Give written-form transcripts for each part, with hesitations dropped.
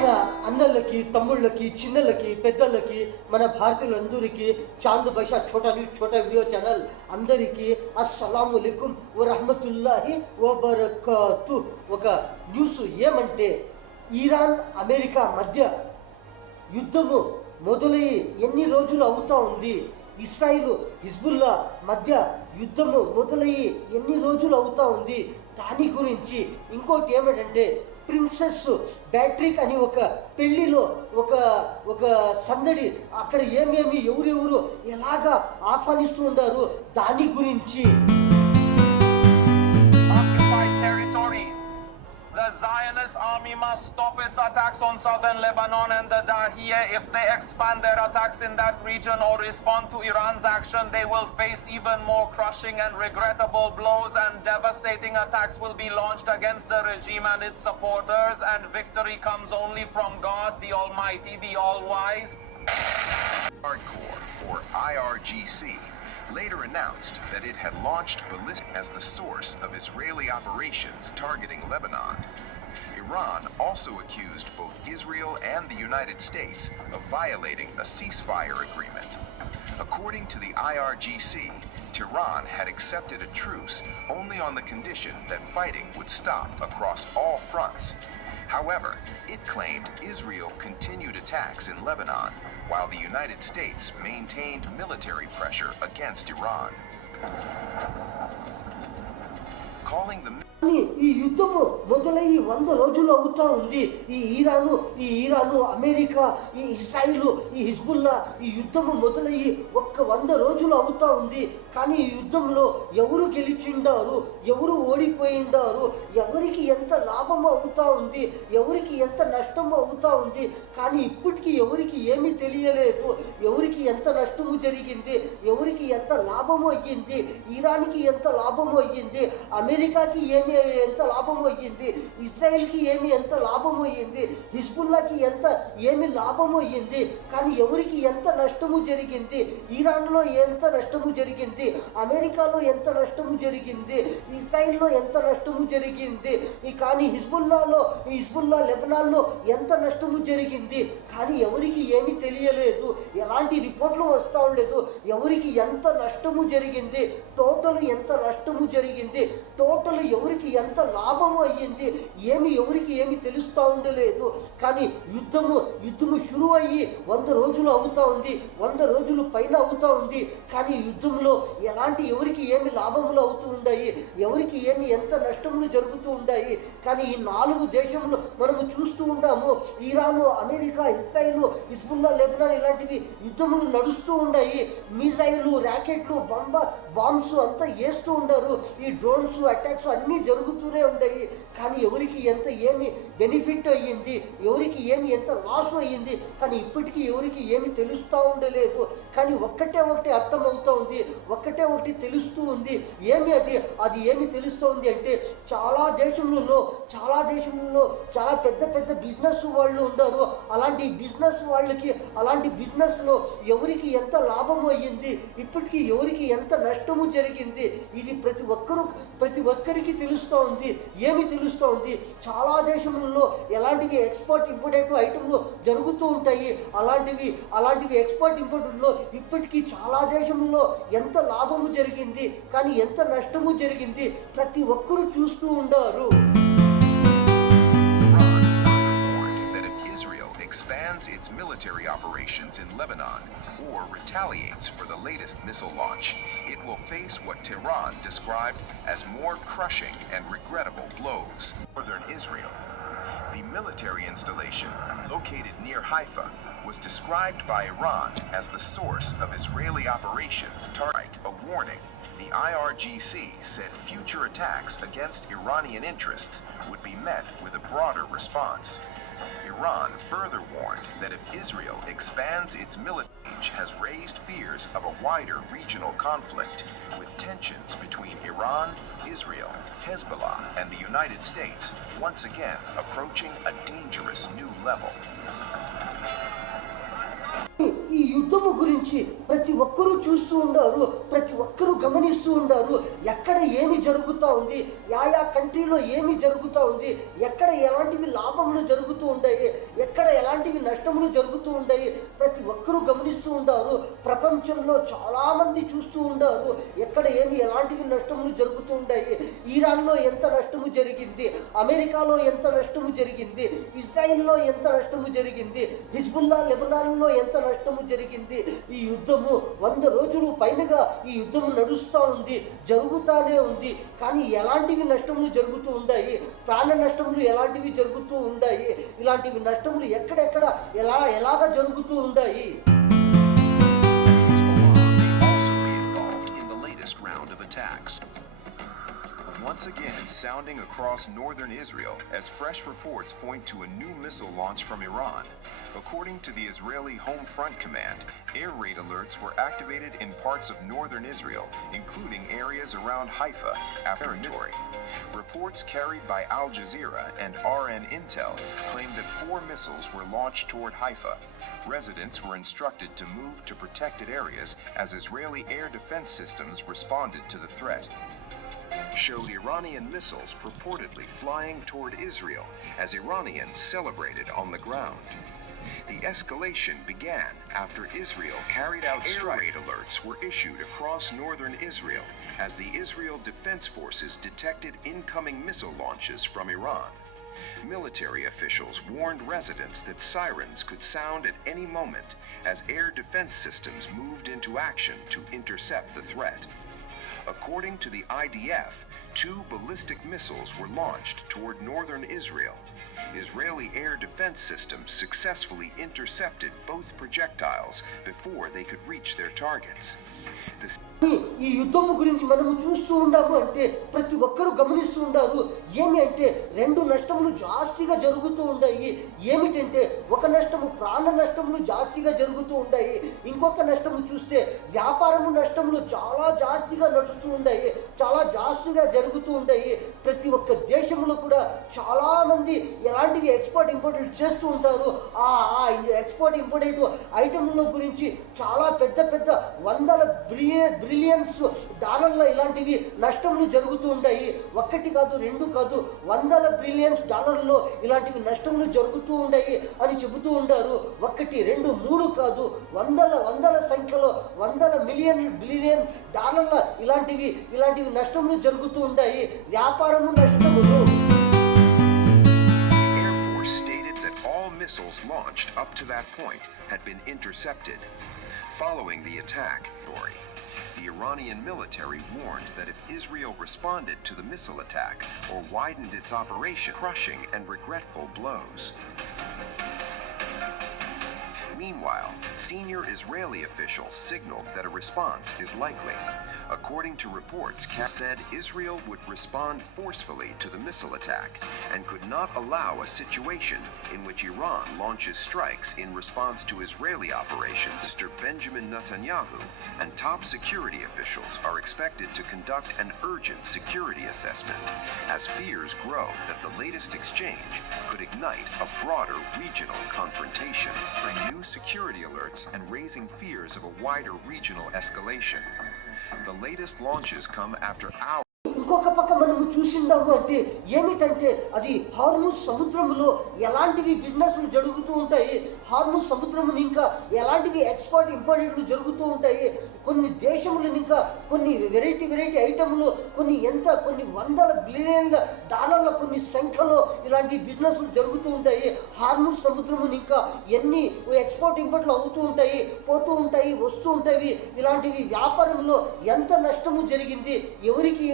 మన అన్నలకి, తమ్ముళ్ళకి, చిన్నలకి, పెద్దలకి, మన భారతీయులందరికీ Chand Baisha Chhota news Chota video channel అందరికీ అస్సలాము అలైకుం వరహమతుల్లాహి వబరకాతు. ఒక న్యూస్ ఏమంటే, ఇరాన్ అమెరికా మధ్య యుద్ధము మొదలయ్యి ఎన్ని రోజులు అవుతా ఉంది, ఇస్రాయిల్ హిజ్బుల్లా మధ్య యుద్ధము మొదలయ్యి ఎన్ని రోజులు అవుతా ఉంది, దాని గురించి. ఇంకోటి ఏమిటంటే, ప్రిన్సెస్ బ్యాట్రిక్ అని ఒక పెళ్లిలో ఒక ఒక సందడి, అక్కడ ఏమేమి ఎవరెవరు ఎలాగా ఆహ్వానిస్తూ ఉన్నారు దాని గురించి. The Zionist army must stop its attacks on southern Lebanon and the Dahiyeh. If they expand their attacks in that region or respond to Iran's action, they will face even more crushing and regrettable blows, and devastating attacks will be launched against the regime and its supporters, and victory comes only from God, the Almighty, the All-Wise. Hardcore, or IRGC, later announced that it had launched ballistic as the source of Israeli operations targeting Lebanon. Iran also accused both Israel and the United States of violating a ceasefire agreement. According to the IRGC, Tehran had accepted a truce only on the condition that fighting would stop across all fronts. However, it claimed Israel continued attacks in Lebanon, while the United States maintained military pressure against Iran. Calling the ఈ యుద్ధము మొదలయ్యి 100 రోజులు అవుతా ఉంది. ఈ Iran America, ఈ ఇస్రాయిల్, ఈ హిజ్బుల్లా, ఈ యుద్ధము మొదలయ్యి 100 రోజులు అవుతా ఉంది. కానీ ఈ యుద్ధంలో ఎవరు గెలిచిండారు, ఎవరు ఓడిపోయిండారు, ఎవరికి ఎంత లాభం అవుతా ఉంది, ఎవరికి ఎంత నష్టం అవుతా ఉంది, కానీ ఇప్పటికీ ఎవరికి ఏమీ తెలియలేదు. ఎవరికి ఎంత నష్టము జరిగింది, ఎవరికి ఎంత లాభము అయ్యింది, ఇరాన్కి ఎంత లాభము అయ్యింది, అమెరికాకి ఎంత లాభం అయ్యింది, ఇజ్రాయెల్కి ఎంత లాభం అయ్యింది, హిజ్బుల్లాకి ఏమి లాభం అయ్యింది, కానీ ఎవరికి ఎంత నష్టము జరిగింది, ఇరాన్లో ఎంత నష్టము జరిగింది, అమెరికాలో ఎంత నష్టము జరిగింది, ఇజ్రాయెల్లో ఎంత నష్టము జరిగింది, కానీ హిజ్బుల్లా లెబనాన్లో ఎంత నష్టము జరిగింది, కానీ ఎవరికి ఏమీ తెలియలేదు. ఎలాంటి రిపోర్ట్లు వస్తూ ఉండలేదు. ఎవరికి ఎంత నష్టము జరిగింది, టోటల్ ఎంత నష్టము జరిగింది, టోటల్ ఎవరికి ఎంత లాభము అయ్యింది, ఎవరికి ఏమి తెలుస్తూ ఉండలేదు. కానీ యుద్ధము షురు అయ్యి 100 రోజులు అవుతా ఉంది, 100 రోజులు పైన అవుతా ఉంది. కానీ యుద్ధంలో ఎవరికి ఏమి లాభములు అవుతూ ఉన్నాయి, ఎవరికి ఎంత నష్టములు జరుగుతూ ఉన్నాయి. కానీ ఈ 4 దేశములు మనము చూస్తూ ఉంటాము. Iran, America, Israel, Hezbollah, Lebanon ఇలాంటివి యుద్ధములు నడుస్తూ ఉన్నాయి. మిసైళ్ళు, ర్యాకెట్లు, బాంబ్స్ అంతా వేస్తూ ఉండరు. ఈ డ్రోన్స్ అటాక్స్ అన్నీ జరుగుతూనే ఉన్నాయి. కానీ ఎవరికి ఏమి బెనిఫిట్ అయ్యింది, ఎవరికి ఎంత లాస్ అయ్యింది, కానీ ఇప్పటికీ ఎవరికి ఏమి తెలుస్తూ ఉండలేదు. కానీ ఒకటి అర్థమవుతూ ఉంది, ఒకటి తెలుస్తూ ఉంది. అది ఏమి తెలుస్తూ ఉంది అంటే, చాలా దేశంలో చాలా పెద్ద బిజినెస్ వాళ్ళు ఉన్నారు. అలాంటి బిజినెస్ వాళ్ళకి, అలాంటి బిజినెస్లో ఎవరికి ఎంత లాభం అయ్యింది, ఇప్పటికీ ఎవరికి ఎంత నష్టము జరిగింది, ఇది ప్రతి ఒక్కరికి తెలుస్తూ ఉంది. ఏమి తెలుస్తూ ఉంది, చాలా దేశంలో ఎలాంటివి ఎక్స్పోర్ట్ ఇంపోర్ట్ ఐటమ్లు జరుగుతూ ఉంటాయి. అలాంటివి ఎక్స్పోర్ట్ ఇంపోర్ట్లో ఇప్పటికీ చాలా దేశంలో ఎంత లాభము జరిగింది, కానీ ఎంత నష్టము జరిగింది ప్రతి ఒక్కరూ చూస్తూ ఉండారు. Expands its military operations in Lebanon or retaliates for the latest missile launch, it will face what Tehran described as more crushing and regrettable blows. Northern Israel. The military installation, located near Haifa, was described by Iran as the source of Israeli operations. A warning. The IRGC said future attacks against Iranian interests would be met with a broader response. Iran further warned that if Israel expands its military, has raised fears of a wider regional conflict, with tensions between Iran, Israel, Hezbollah, and the United States once again approaching a dangerous new level. ఈ యుద్ధము గురించి ప్రతి ఒక్కరూ చూస్తూ ఉన్నారు, ప్రతి ఒక్కరూ గమనిస్తూ ఉన్నారు. ఎక్కడ ఏమి జరుగుతూ ఉంది, ఆయా కంట్రీలో ఏమి జరుగుతూ ఉంది, ఎక్కడ ఎలాంటివి లాభములు జరుగుతూ ఉంటాయి, ఎక్కడ ఎలాంటివి నష్టములు జరుగుతూ ఉంటాయి, ప్రతి ఒక్కరూ గమనిస్తూ ఉంటారు. ప్రపంచంలో చాలామంది చూస్తూ ఉంటారు ఎక్కడ ఏమి ఎలాంటివి నష్టములు జరుగుతూ ఉంటాయి. ఇరాన్లో ఎంత నష్టము జరిగింది, అమెరికాలో ఎంత నష్టము జరిగింది, ఇజ్రాయిల్లో ఎంత నష్టము జరిగింది, హిజ్బుల్లా లెబనాన్లో ఎంత నష్టము జరిగింది. ఈ యుద్ధము 100 రోజులు పైనగా ఈ యుద్ధము నడుస్తూ ఉంది, జరుగుతూనే ఉంది. కానీ ఎలాంటివి నష్టములు జరుగుతూ ఉన్నాయి, ప్రాణ నష్టములు ఎలాంటివి జరుగుతూ ఉన్నాయి, ఇలాంటివి నష్టములు ఎక్కడెక్కడ ఎలాగా జరుగుతూ ఉన్నాయి. Hezbollah may also be involved in the latest round of attacks. Once again sounding across northern Israel as fresh reports point to a new missile launch from Iran. According to the Israeli Home Front Command, air raid alerts were activated in parts of northern Israel, including areas around Haifa, territory. Reports carried by Al Jazeera and RN Intel claim that 4 missiles were launched toward Haifa. Residents were instructed to move to protected areas as Israeli air defense systems responded to the threat. Showed Iranian missiles purportedly flying toward Israel as Iranians celebrated on the ground. The escalation began after Israel carried out air raid alerts were issued across northern Israel as the Israel Defense Forces detected incoming missile launches from Iran. Military officials warned residents that sirens could sound at any moment as air defense systems moved into action to intercept the threat. According to the IDF, 2 ballistic missiles were launched toward northern Israel. Israeli air defense systems successfully intercepted both projectiles before they could reach their targets. ఈ యుద్ధము గురించి మనము చూస్తూ ఉన్నాము అంటే ప్రతి ఒక్కరూ గమనిస్తూ ఉంటారు. ఏమి అంటే 2 నష్టములు జాస్తిగా జరుగుతూ ఉంటాయి. ఏమిటంటే ఒక నష్టము ప్రాణ నష్టములు జాస్తిగా జరుగుతూ ఉంటాయి. ఇంకొక నష్టము చూస్తే వ్యాపారము నష్టములు చాలా జాస్తిగా నడుస్తూ ఉంటాయి, చాలా జాస్తిగా జరుగుతూ ఉంటాయి. ప్రతి ఒక్క దేశంలో కూడా చాలామంది ఎలాంటివి ఎక్స్పోర్ట్ ఇంపోర్ట్ చేస్తూ ఉంటారు. ఆ ఎక్స్పోర్ట్ ఇంపోర్ట్ ఐటెంల గురించి చాలా పెద్ద పెద్ద వందల బిలియన్స్ డాలర్ల ఇలాంటివి నష్టములు జరుగుతూ ఉంటాయి. 1 కాదు 2 కాదు, వందల బిలియన్స్ డాలర్లో ఇలాంటివి నష్టములు జరుగుతూ ఉంటాయి అని చెబుతూ ఉంటారు. 1, 2, 3 కాదు, వందల సంఖ్యలో వందల బిలియన్ డాలర్ల ఇలాంటివి నష్టములు జరుగుతూ ఉంటాయి. వ్యాపారము నష్టములు. Air Force stated that all missiles launched up to that point had been intercepted. Following the attack, the Iranian military warned that if Israel responded to the missile attack or widened its operation, crushing and regretful blows. Meanwhile, senior Israeli officials signaled that a response is likely. According to reports, said Israel would respond forcefully to the missile attack and could not allow a situation in which Iran launches strikes in response to Israeli operations. Mr. Benjamin Netanyahu and top security officials are expected to conduct an urgent security assessment as fears grow that the latest exchange could ignite a broader regional confrontation, bring new security alerts and raising fears of a wider regional escalation. The latest launches come after hours. ఇంకొక పక్క మనము చూసిందాము అంటే ఏమిటంటే అది హార్ముజ్ సముద్రంలో ఎలాంటివి బిజినెస్లు జరుగుతూ ఉంటాయి, హార్ముజ్ సముద్రము ఇంకా ఎలాంటివి ఎక్స్పోర్ట్ ఇంపోర్ట్లు జరుగుతూ ఉంటాయి. కొన్ని దేశములు ఇంకా కొన్ని వెరైటీ ఐటమ్లు కొన్ని వందల బిలియన్ల డాలర్ల కొన్ని సంఖ్యలో ఇలాంటి బిజినెస్లు జరుగుతూ ఉంటాయి. హార్ముజ్ సముద్రము ఇంకా ఎన్ని ఎక్స్పోర్ట్ ఇంపోర్ట్లు అవుతూ ఉంటాయి, పోతూ ఉంటాయి, వస్తూ ఉంటాయి. ఇలాంటివి వ్యాపారంలో ఎంత నష్టము జరిగింది, ఎవరికి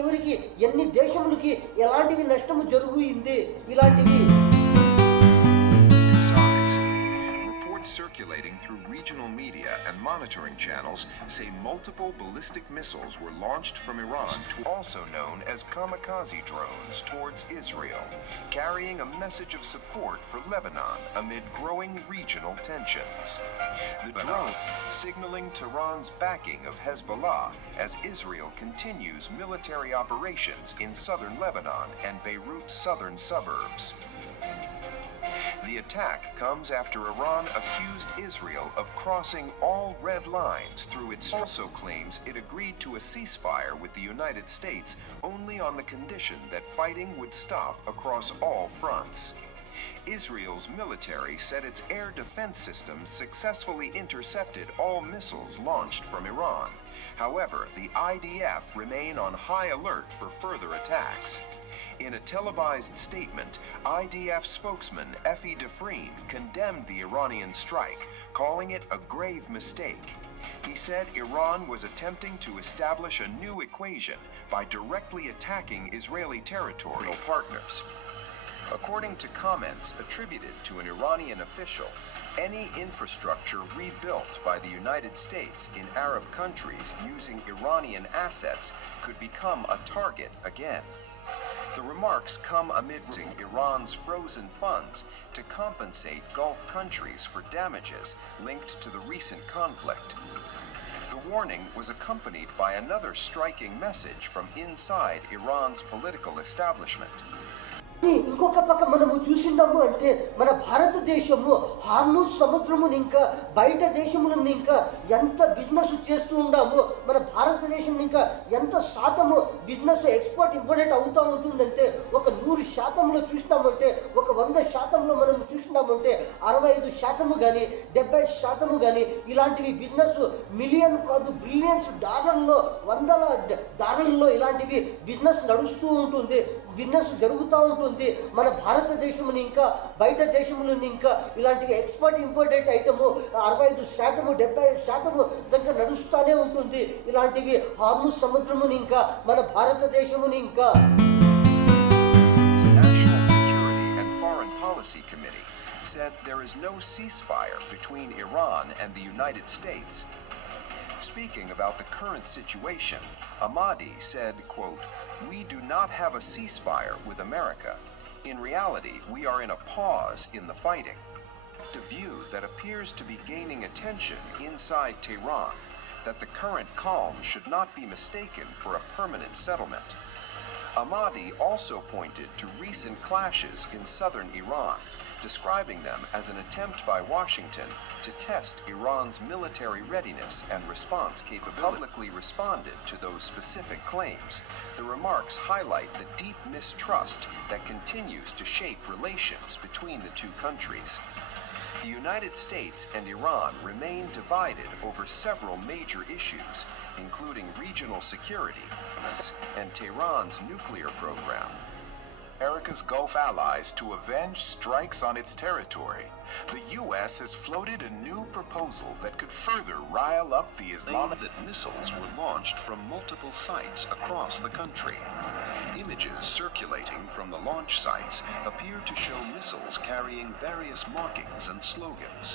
ఎన్ని దేశములకి ఎలాంటివి నష్టము జరిగింది ఇలాంటివి. Circulating through regional media and monitoring channels say multiple ballistic missiles were launched from Iran, also known as kamikaze drones, towards Israel, carrying a message of support for Lebanon amid growing regional tensions. The drone signaling Tehran's backing of Hezbollah as Israel continues military operations in southern Lebanon and Beirut's southern suburbs. The The attack comes after Iran accused Israel of crossing all red lines through its also claims it agreed to a ceasefire with the United States only on the condition that fighting would stop across all fronts. Israel's military said its air defense systems successfully intercepted all missiles launched from Iran. However, the IDF remain on high alert for further attacks. In a televised statement, IDF spokesman Effie Dufresne condemned the Iranian strike, calling it a grave mistake. He said Iran was attempting to establish a new equation by directly attacking Israeli territorial partners. According to comments attributed to an Iranian official, any infrastructure rebuilt by the United States in Arab countries using Iranian assets could become a target again. The remarks come amid using Iran's frozen funds to compensate Gulf countries for damages linked to the recent conflict. The warning was accompanied by another striking message from inside Iran's political establishment. ఇంకొక పక్క మనము చూసిండాము అంటే మన భారతదేశము హార్మూజ్ సముద్రముని ఇంకా బయట దేశములను ఇంకా ఎంత బిజినెస్ చేస్తూ ఉండాము, మన భారతదేశం ఇంకా ఎంత శాతము బిజినెస్ ఎక్స్పోర్ట్ ఇంపోర్ట్ అవుతూ ఉంటుందంటే ఒక 100% చూసినామంటే ఒక 100% మనం చూసినామంటే 65% కానీ 70% కానీ ఇలాంటివి బిజినెస్ మిలియన్ కాదు బిలియన్స్ డాలర్లో వందల డాలర్లో ఇలాంటివి బిజినెస్ నడుస్తూ ఉంటుంది, బిజినెస్ జరుగుతూ ఉంటుంది. మన భారతదేశముని ఇంకా బయట దేశములను ఇంకా ఇలాంటివి ఎక్స్పోర్ట్ ఇంపోర్టెడ్ ఐటమ్ 65% 70% దగ్గర నడుస్తూనే ఉంటుంది. ఇలాంటివి హార్మూజ్ సముద్రముని ఇంకా మన భారతదేశముని ఇంకా National Security and Foreign Policy Committee said there is no ceasefire between Iran and the United States. Speaking about the current situation, Ahmadi said, quote, "We do not have a ceasefire with America. In reality, we are in a pause in the fighting." A view that appears to be gaining attention inside Tehran, that the current calm should not be mistaken for a permanent settlement. Ahmadi also pointed to recent clashes in southern Iran, describing them as an attempt by Washington to test Iran's military readiness and response capability. Publicly responded to those specific claims. The remarks highlight the deep mistrust that continues to shape relations between the two countries. The United States and Iran remain divided over several major issues, including regional security and Tehran's nuclear program. America's Gulf allies to avenge strikes on its territory. The U.S. has floated a new proposal that could further rile up the Islamic That missiles were launched from multiple sites across the country. Images circulating from the launch sites appear to show missiles carrying various markings and slogans.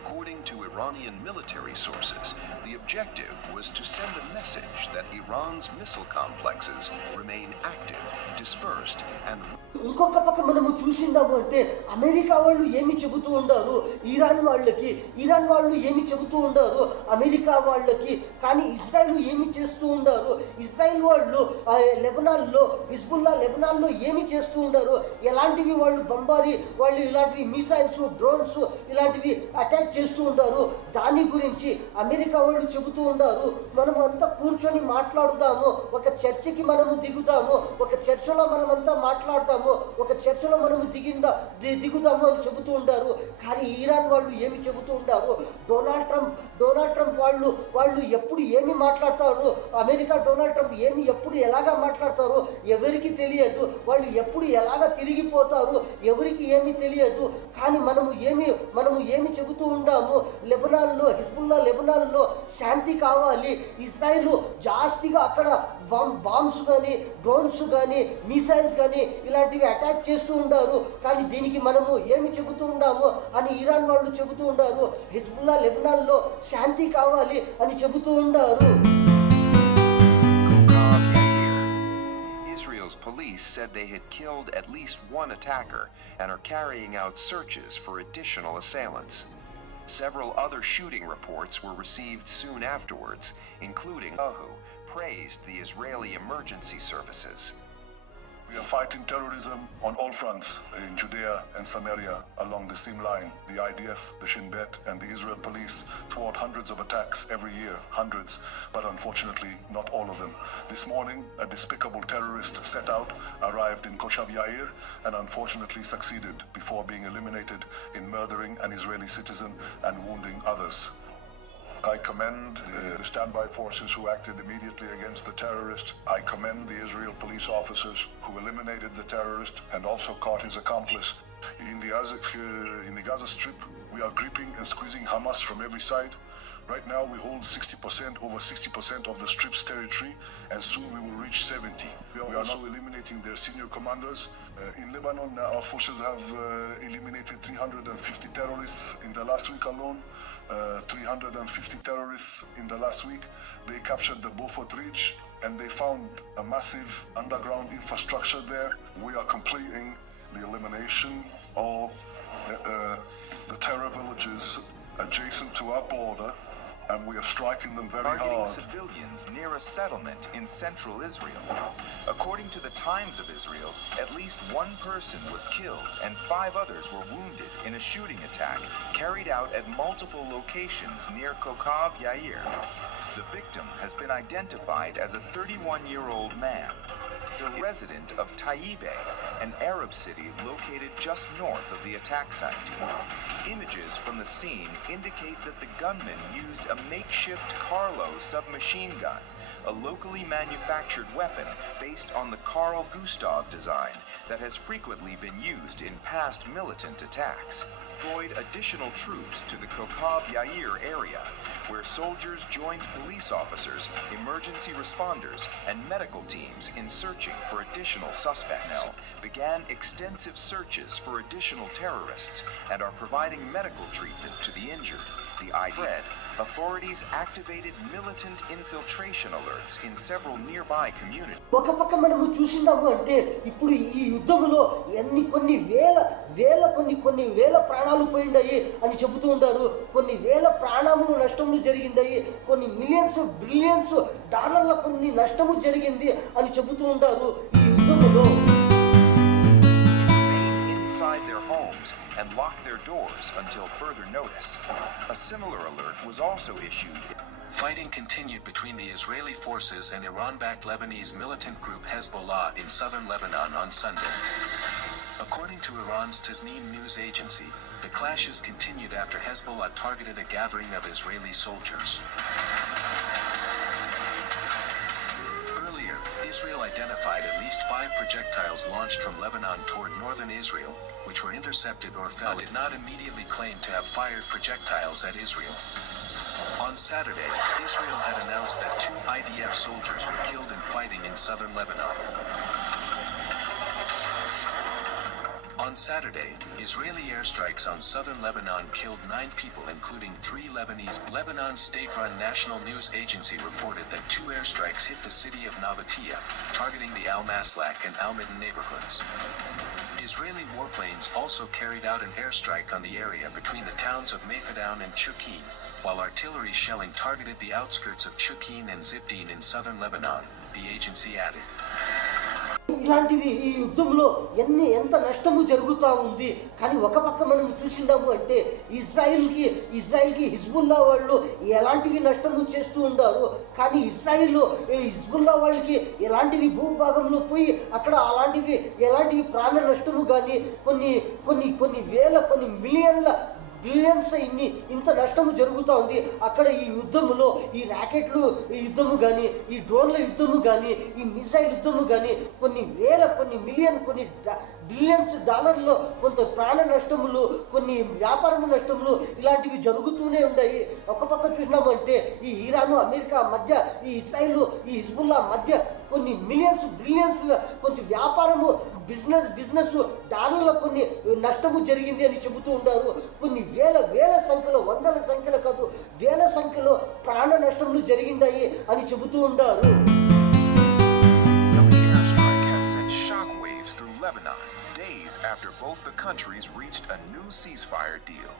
According to Iranian military sources, the objective was to send a message that Iran's missile complexes remain active, dispersed, and ఇంకొక పక్క మనము చూసిందాము అంటే అమెరికా వాళ్ళు ఏమి చెబుతూ ఉండారు ఇరాన్ వాళ్ళు ఏమి చెబుతూ ఉండారు అమెరికా వాళ్ళకి, కానీ ఇజ్రాయెల్ ఏమి చేస్తూ ఉండారు, ఇజ్రాయెల్ వాళ్ళు లెబనాన్లో లెబనాన్లో ఏమి చేస్తూ ఉండారు, ఎలాంటివి వాళ్ళు బంబారీ వాళ్ళు ఇలాంటివి మిసైల్స్ డ్రోన్స్ ఇలాంటివి అటాక్ చేస్తూ ఉంటారు. దాని గురించి అమెరికా వాళ్ళు చెబుతూ ఉండారు మనం అంతా కూర్చొని మాట్లాడుదాము, ఒక చర్చకి మనము దిగుదాము, ఒక చర్చలో మనమంతా మాట్లాడతాము, ఒక చర్చలో మనము దిగుదాము అని చెబుతూ ఉంటారు. కానీ ఇరాన్ వాళ్ళు ఏమి చెబుతూ ఉంటారు, డొనాల్డ్ ట్రంప్ వాళ్ళు ఎప్పుడు ఏమి మాట్లాడతారు, అమెరికా డొనాల్డ్ ట్రంప్ ఎప్పుడు ఎలాగా మాట్లాడతారు ఎవరికి తెలియదు, వాళ్ళు ఎప్పుడు ఎలాగా తిరిగిపోతారు ఎవరికి ఏమీ తెలియదు. కానీ మనము ఏమి చెబుతూ ఉంటాము, లెబనాన్లో శాంతి కావాలి, ఇజ్రాయిల్ జాస్తిగా అక్కడ బాంబ్స్ కానీ డ్రోన్స్ కానీ మిసైల్స్ కానీ ఇలాంటివి అటాక్ చేస్తూ ఉంటారు. కానీ దీనికి మనము ఏమి చెబుతూ ఉన్నాము అని ఇరాన్ వాళ్ళు చెబుతూ ఉంటారు, హిజ్బుల్లా లెబనాన్లో శాంతి కావాలి అని చెబుతూ ఉంటారు. Israel's police said they had killed at least one attacker and are carrying out searches for additional assailants. Several other shooting reports were received soon afterwards, including Ahu praised the Israeli emergency services. We are fighting terrorism on all fronts in Judea and Samaria along the same line. The IDF, the Shin Bet, and the Israel police thwart hundreds of attacks every year, hundreds, but unfortunately not all of them. This morning, a despicable terrorist set out, arrived in Koshav Yair, and unfortunately succeeded before being eliminated in murdering an Israeli citizen and wounding others. I commend the standby forces who acted immediately against the terrorist. I commend the Israel police officers who eliminated the terrorist and also caught his accomplice. In the Gaza Strip, we are gripping and squeezing Hamas from every side. Right now, we hold over 60% of the Strip's territory, and soon we will reach 70. We are also eliminating their senior commanders. In Lebanon, our forces have eliminated 350 terrorists in the last week alone. 350 terrorists in the last week. They captured the Beaufort Ridge, and they found a massive underground infrastructure there. We are completing the elimination of the terror villages adjacent to our border, and we are striking them very Targeting hard. civilians near a settlement in central Israel. According to the Times of Israel, at least one person was killed and 5 others were wounded in a shooting attack carried out at multiple locations near Kokav Yair. The victim has been identified as a 31-year-old man, the resident of Taibe, an Arab city located just north of the attack site. Images from the scene indicate that the gunman used a makeshift Carlo submachine gun, a locally manufactured weapon based on the Carl Gustav design that has frequently been used in past militant attacks. Deployed additional troops to the Kokav Yair area, where soldiers joined police officers, emergency responders, and medical teams in searching for additional suspects. Began extensive searches for additional terrorists and are providing medical treatment to the injured. The IDF authorities activated militant infiltration alerts in several nearby communities. ఒక పక్క మనము చూసిందాము అంటే ఇప్పుడు ఈ యుద్ధంలో కొన్ని వేల ప్రాణాలు పోయిండాయి అని చెబుతూ ఉంటారు. కొన్ని వేల ప్రాణములు నష్టములు జరిగిందాయి, కొన్ని బిలియన్స్ డాలర్ల కొన్ని నష్టము జరిగింది అని చెబుతూ ఉంటారు ఈ యుద్ధంలో. Inside their homes and lock their doors until further notice. A similar alert was also issued. Fighting continued between the Israeli forces and Iran-backed Lebanese militant group Hezbollah in southern Lebanon on Sunday. According to Iran's Tasnim news agency, the clashes continued after Hezbollah targeted a gathering of Israeli soldiers. Israel identified at least 5 projectiles launched from Lebanon toward northern Israel, which were intercepted or fell. Did not immediately claim to have fired projectiles at Israel. On Saturday, Israel had announced that 2 IDF soldiers were killed in fighting in southern Lebanon. On Saturday, Israeli airstrikes on southern Lebanon killed 9 people, including 3 Lebanese. Lebanon's state-run national news agency reported that 2 airstrikes hit the city of Nabatea, targeting the Al-Maslak and Al-Midin neighborhoods. Israeli warplanes also carried out an airstrike on the area between the towns of Mayfadown and Chukin, while artillery shelling targeted the outskirts of Chukin and Zibdin in southern Lebanon, the agency added. ఇలాంటివి ఈ యుద్ధంలో ఎంత నష్టము జరుగుతూ ఉంది. కానీ ఒక పక్క మనం చూసిండాము అంటే ఇజ్రాయిల్కి హిజ్బుల్లా వాళ్ళు ఎలాంటివి నష్టము చేస్తూ ఉంటారు. కానీ హిజ్బుల్లా వాళ్ళకి ఎలాంటివి భూభాగంలో పోయి అక్కడ ఎలాంటివి ప్రాణ నష్టము కానీ కొన్ని వేల కొన్ని బిలియన్స్ ఇంత నష్టము జరుగుతూ ఉంది. అక్కడ ఈ యుద్ధములో ఈ రాకెట్లు యుద్ధము కానీ, ఈ డ్రోన్ల యుద్ధము కానీ, ఈ మిసైల్ యుద్ధము కానీ కొన్ని మిలియన్ కొన్ని బిలియన్స్ డాలర్లో కొంత ప్రాణ నష్టములు, కొన్ని వ్యాపారము నష్టములు ఇలాంటివి జరుగుతూనే ఉన్నాయి. ఒక పక్క చూసినామంటే ఈ ఇరాను అమెరికా మధ్య, ఈ ఇస్రాయిల్ ఈ హిజ్బుల్లా మధ్య కొన్ని బిలియన్స్ కొంచెం వ్యాపారము బిజినెస్ డాలర్ల కొన్ని నష్టము జరిగింది అని చెబుతూ ఉంటారు. కొన్ని వేల సంఖ్యలో, వందల సంఖ్యలో కాదు వేల సంఖ్యలో ప్రాణ నష్టములు జరిగిందాయి అని చెబుతూ ఉంటారు. The airstrike has sent shockwaves through Lebanon days after both the countries reached a new ceasefire deal.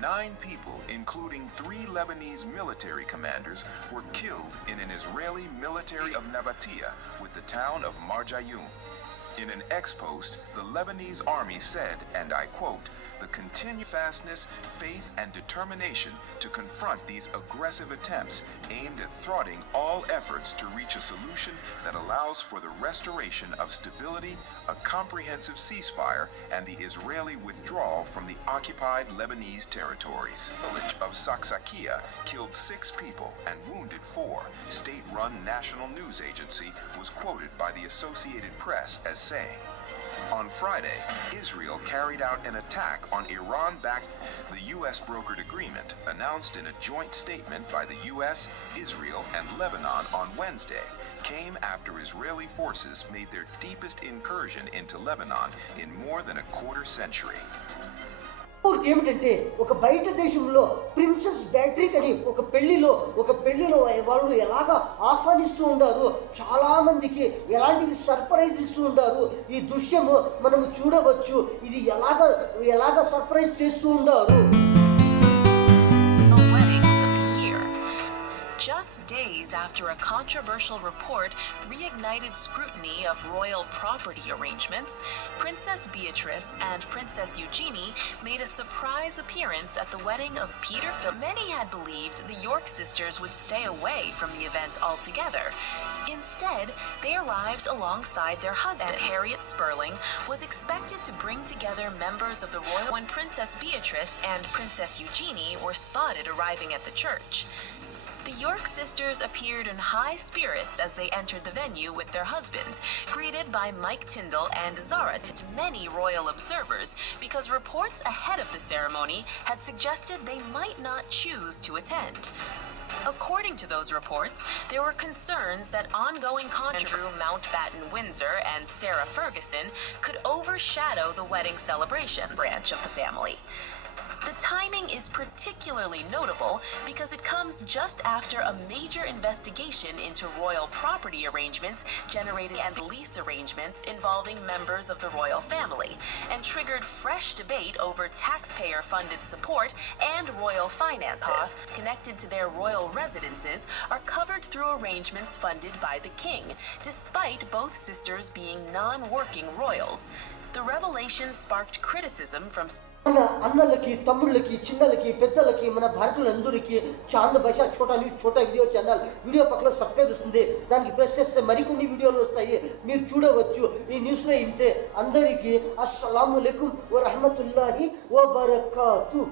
9 people, including 3 Lebanese military commanders, were killed in an Israeli military of Nabatea with the town of Marjayun. In an ex-post, the Lebanese army said, and I quote, "The continued fastness, faith, and determination to confront these aggressive attempts aimed at thwarting all efforts to reach a solution that allows for the restoration of stability, a comprehensive ceasefire, and the Israeli withdrawal from the occupied Lebanese territories." The village of Saksakia killed 6 people and wounded 4. State-run national news agency was quoted by the Associated Press as saying. On Friday, Israel carried out an attack on Iran-backed. The U.S. brokered agreement, announced in a joint statement by the U.S., Israel, and Lebanon on Wednesday, came after Israeli forces made their deepest incursion into Lebanon in more than a quarter century. ఒకటి ఏమిటంటే ఒక బయట దేశంలో ప్రిన్సెస్ బ్యాట్రిక్ అని ఒక పెళ్లిలో వాళ్ళు ఎలాగా ఆహ్వానిస్తూ ఉండారు, చాలా మందికి ఎలాంటివి సర్ప్రైజ్ ఇస్తూ ఉండారు. ఈ దృశ్యము మనం చూడవచ్చు. ఇది ఎలాగ సర్ప్రైజ్ చేస్తూ ఉండారు. Just days after a controversial report reignited scrutiny of royal property arrangements, Princess Beatrice and Princess Eugenie made a surprise appearance at the wedding of Peter Philip. Many had believed the York sisters would stay away from the event altogether. Instead, they arrived alongside their husband. And Harriet Sperling was expected to bring together members of the royal when Princess Beatrice and Princess Eugenie were spotted arriving at the church. The York sisters appeared in high spirits as they entered the venue with their husbands, greeted by Mike Tyndall and Zara to many royal observers, because reports ahead of the ceremony had suggested they might not choose to attend. According to those reports, there were concerns that ongoing Andrew Mountbatten Windsor and Sarah Ferguson could overshadow the wedding celebration branch of the family. The timing is particularly notable because it comes just after a major investigation into royal property arrangements generated and lease arrangements involving members of the royal family, and triggered fresh debate over taxpayer-funded support and royal finances. Costs connected to their royal residences are covered through arrangements funded by the king, despite both sisters being non-working royals. The revelation sparked criticism from మన అన్నలకి, తమ్ముళ్ళకి, చిన్నలకి, పెద్దలకి, మన భారతీయులందరికీ చాంద్ భాషా ఛోటా news Chota video channel video పక్కన subscribe వస్తుంది. దానికి ప్రెస్ చేస్తే మరికొన్ని వీడియోలు వస్తాయి, మీరు చూడవచ్చు. ఈ న్యూస్లో ఇంతే. అందరికీ అస్సలాము అలైకుం వ రహమతుల్లాహి వ బరకాతు.